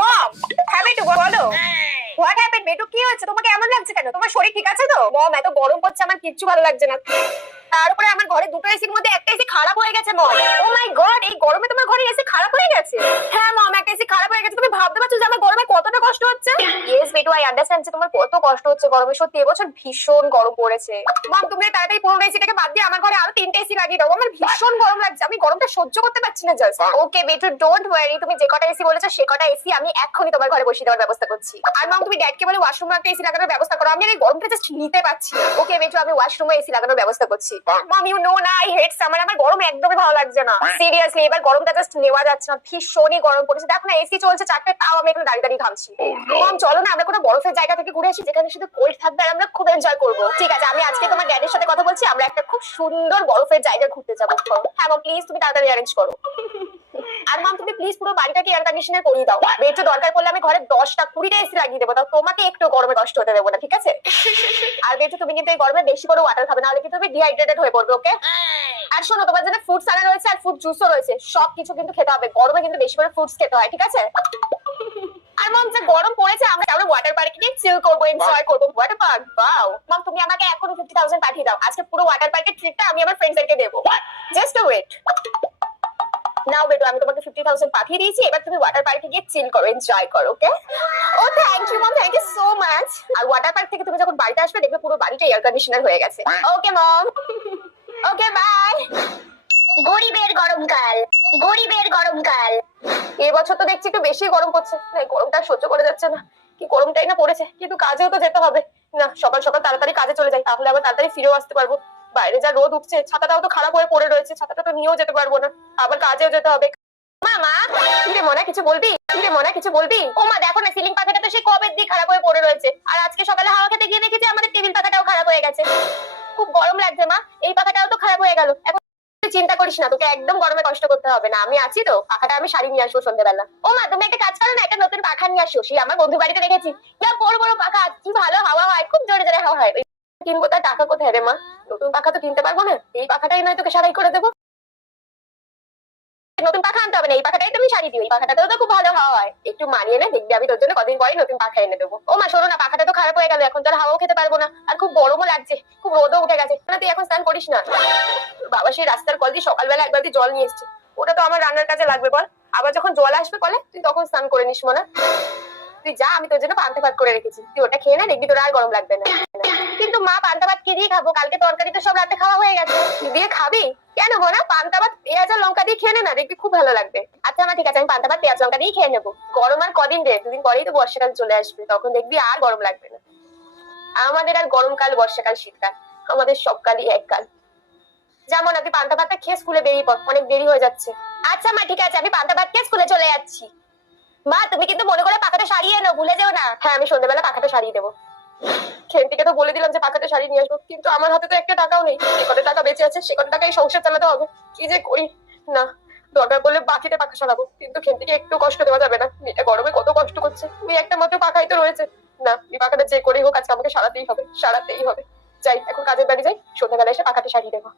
মম হ্যাঁ বেটু, বলো। হোয়াট হ্যাপেন্ড বেটু? কি হয়েছে? তোমাকে এমন লাগছে কেন? তোমার শরীর ঠিক আছে তো? মম, এত গরম পড়ছে, আমার কিচ্ছু ভালো লাগছে না। তারপরে আমার ঘরে দুটো এসির মধ্যে একটা এসি খারাপ হয়ে গেছে, মম। ও মাই গড এই গরমে তোমার ঘরে এসি খারাপ হয়ে গেছে? হ্যাঁ মম, একটা এসি খারাপ হয়ে গেছে। তুমি ভাবতে পারছ যে আমার গরমে কতটা কষ্ট হচ্ছে? ইয়েস বেটু আই আন্ডারস্ট্যান্ড যে তোমার কত কষ্ট হচ্ছে গরমে। সত্যি, এবছর ভীষণ গরম পড়েছে। মম, তুমি তাড়াতাড়ি পুরো এসিটাকে বাদ দিয়ে আমার ঘরে আরও তিনটে এসি লাগিয়ে দাও। আমার ভীষণ গরম লাগছে। আমি গরমটা সহ্য করতে পারছি না জাস্ট ওকে বেটু ডোন্ট ওয়ারি তুমি যে কটা এসি বলেছ সে কটা এসি আমি এক্ষুনি তোমার ঘরে বসিয়ে দেওয়ার ব্যবস্থা করছি। আর মম, তুমি ড্যাডকে বলে ওয়াশরুমে একটা এসি লাগানোর ব্যবস্থা করো। আমি এই গরমটা জাস্ট নিতে পারছি ওকে বেটু আমি ওয়াশরুমে এসি লাগানোর ব্যবস্থা করছি। মম ইউ নো না আই হেট সামার আমার গরম একদমই ভালো লাগছে না। সিরিয়াসলি এবার গরমটা জাস্ট নেওয়া যাচ্ছে না। ভীষণই গরম পড়েছে। দেখো না এসি চলছে চারটে তাও আমি এখানে দাঁড়িয়ে দাঁড়িয়ে ঘামছি। মম চলো না আমরা কোনো বরফের জায়গা থেকে ঘুরে আসি যেখানে শুধু কোল্ড থাকবে আর আমরা খুব এনজয় করব। ঠিক আছে আমি আজকে তোমার ড্যাডির সাথে কথা বলছি আমরা একটা খুব সুন্দর বরফের জায়গা ঘুরতে যাব। হ্যাঁ মম প্লিজ তুমি তাড়াতাড়ি অ্যারেঞ্জ করো। আর মাম তুমি প্লিজ পুরো বাড়িটাকে এয়ার কন্ডিশনার করিয়ে দাও। একটু দরকার পড়লে আমি ঘরে দশটা কুড়িটা এসি লাগিয়ে দেবো। তাও তোমাকে একটু গরমে কষ্ট হতে দেবো না ঠিক আছে? আর বেটু তুমি কিন্তু এই গরমে বেশি করে ওয়াটার খাবে নাহলে কিন্তু তুমি ডিহাইড্রেটেড হয়ে পড়বে ওকে আর শোনো তোমার জন্য ফ্রুট সালাড রয়েছে আর ফ্রুট জুসও রয়েছে। সব কিছু কিন্তু খেতে হবে। গরমে কিন্তু বেশি করে ফ্রুটস খেতে হয় ঠিক আছে? আর মম যে গরম পড়েছে আমরা আমরা ওয়াটার পার্কে গিয়ে চিল করব এনজয় করব। ওয়াটার পার্ক বাও মম তুমি আমাকে এখন ফিফটি থাউজেন্ড পাঠিয়ে দাও। আজকে পুরো ওয়াটার পার্কের ট্রিপটা আমি আমার ফ্রেন্ডসদেরকে দেবো। জাস্ট ওয়েট নাও বেটু আমি তোমাকে ফিফটি থাউজেন্ড পাঠিয়ে দিয়েছি এবার তুমি ওয়াটার পার্কে গিয়ে চিল করো এনজয় করো okay O thank you mom thank you so much R water park থেকে তুমি যখন বাড়িতে আসবে দেখবে পুরো বাড়িটা এয়ার কন্ডিশনার হয়ে গেছে। ওকে মম ওকে বাই গরিবের গরমকাল গরিবের গরমকাল এবছর তো দেখছি একটু বেশি গরম পড়ছে। না, গরমটা সহ্য করা যাচ্ছে না। কি গরমটাই না পড়েছে কিন্তু কাজেও তো যেতে হবে। না সকাল সকাল তাড়াতাড়ি কাজে চলে যাই তাহলে আবার তাড়াতাড়ি ফিরেও আসতে পারব। বাইরে যা রোদ উঠছে, ছাতাটাও তো খারাপ হয়ে পড়ে রয়েছে, ছাতাটা তো নিয়েও যেতে পারব না। আবার কাজেও যেতে হবে। গরম লাগছে মা, এই পাখাটাও তো খারাপ হয়ে গেল। এখন চিন্তা করিস না, তোকে একদম গরমে কষ্ট করতে হবে না। আমি আছি তো, পাখাটা আমি শাড়ি নিয়ে আসব সন্ধ্যেবেলা। ও মা, তুমি একটা কাজ করো না, একটা নতুন পাখা নিয়ে আসো। সেই আমার বন্ধু বাড়িতে দেখেছি। যা বড় বড় পাখা, কি ভালো হাওয়া হয়, খুব জোরে জোরে হাওয়া হয়। কিনবো, তার টাকা কোথায় রে মা? নতুন পাখা তো কিনতে পারব না। এই পাখাটাই নয় তোকে সারাই করে দেবো। নতুন পাখা আনতে হবে না, এই পাখাটাই তুমি শাড়ি দিও এই পাখাটাতেও তো খুব ভালো হয়। একটু মানিয়ে নে, দেখবি আমি তোর জন্য কদিন পরে নতুন পাখা এনে দেবো। ও মা, শোনো না, পাখাটা তো খারাপ হয়ে গেল, এখন তো আর হাওয়াও খেতে পারব না। আর খুব গরমও লাগছে, খুব রোদও উঠে গেছে। না, তুই এখন স্নান করিস না। বাবা, সেই রাস্তার কল দিয়ে সকালবেলা একবার দিয়ে জল নিয়ে এসছে ওটা তো আমার রান্নার কাজে লাগবে, বল। আবার যখন জল আসবে কলে, তুই তখন স্নান করে নিস, মনে। তুই যা, আমি তোর জন্য পান্তা ভাত করে রেখেছি। তুই ওটা খেয়ে না, দেখবি তোর আর গরম লাগবে না। কিন্তু মা পান্তা ভাত কি দিয়ে খাব? কালকে তরকারি তো সব রাতে খাওয়া হয়ে গেছে। দিয়ে খাবি? কেন বোনা? পান্তা ভাত পেঁয়াজ আর লঙ্কা দিয়ে খেয়ে নে না, দেখবি খুব ভালো লাগবে। আচ্ছা মা, ঠিক আছে, আমি পান্তা ভাত পেঁয়াজ লঙ্কা দিয়ে খেয়ে নেব। গরম আর কদিন রে? দুদিন পরেই তো বর্ষাকাল চলে আসবে, তখন দেখবি আর গরম লাগবে না। আমাদের আর গরমকাল, বর্ষাকাল, শীতকাল, আমাদের সবকালই এককাল। যেমন আপনি পান্তা ভাতটা খেয়ে স্কুলে বেরিয়ে পড়, অনেক দেরি হয়ে যাচ্ছে। আচ্ছা মা, ঠিক আছে, আমি পান্তা ভাত খেয়ে স্কুলে চলে যাচ্ছি। মা, তুমি কিন্তু মনে করে পাখাটা সারিয়ে এনো ভুলে যেও না। হ্যাঁ আমি সন্ধ্যেবেলা পাখাটা সারিয়ে দেবো। খেন্তিকে তো বলে দিলাম যে পাকাতে শাড়ি নিয়ে আসব, কিন্তু আমার হাতে তো একটা টাকাও নেই। যে কত টাকা বেঁচে আছে, সে কত এই সংসার চালাতে হবে। কি যে করি? না, দরকার পড়লে বাকিতে পাখা সারাবো কিন্তু খেন্তিকে একটু কষ্ট দেওয়া যাবে না। মেয়েটা গরমে কত কষ্ট করছে। ওই একটা মাত্র পাখাই তো রয়েছে। না এই পাখাটা যে করেই হোক, আজকে আমাকে সারাতেই হবে সারাতেই হবে। যাই, এখন কাজের বাড়ি যাই সন্ধ্যাবেলা এসে পাখাতে সারিয়ে দেবো